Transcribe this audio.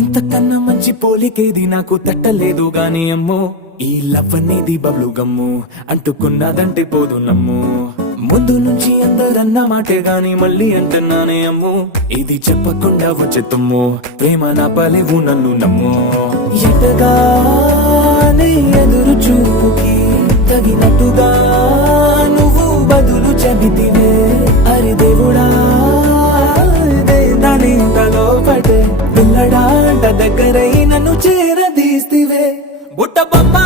ఇంతకన్నా మంచి పోలికేది నాకు తట్టలేదు గాని అమ్మో, ఈ లవ్ అనేది బబ్లు గమ్ము అంటుకున్నదంటే పోదు నమ్ము. ముందు నుంచి అందరన్న మాటే గాని మళ్ళీ అంటున్నానే అమ్ము, ఇది చెప్పకుండా వచ్చే తుమ్ము, ప్రేమ నా పలేవు నన్ను నమ్ము. ఎటగానే ఎదురు చూపుకి తగినట్టుగా నువ్వు బదులు చెబితివే. అరి దేవుడా దాని తలో పడే పిల్లడాంట దగ్గరై నన్ను చేరదీస్తివే. బుట్ట బొమ్మ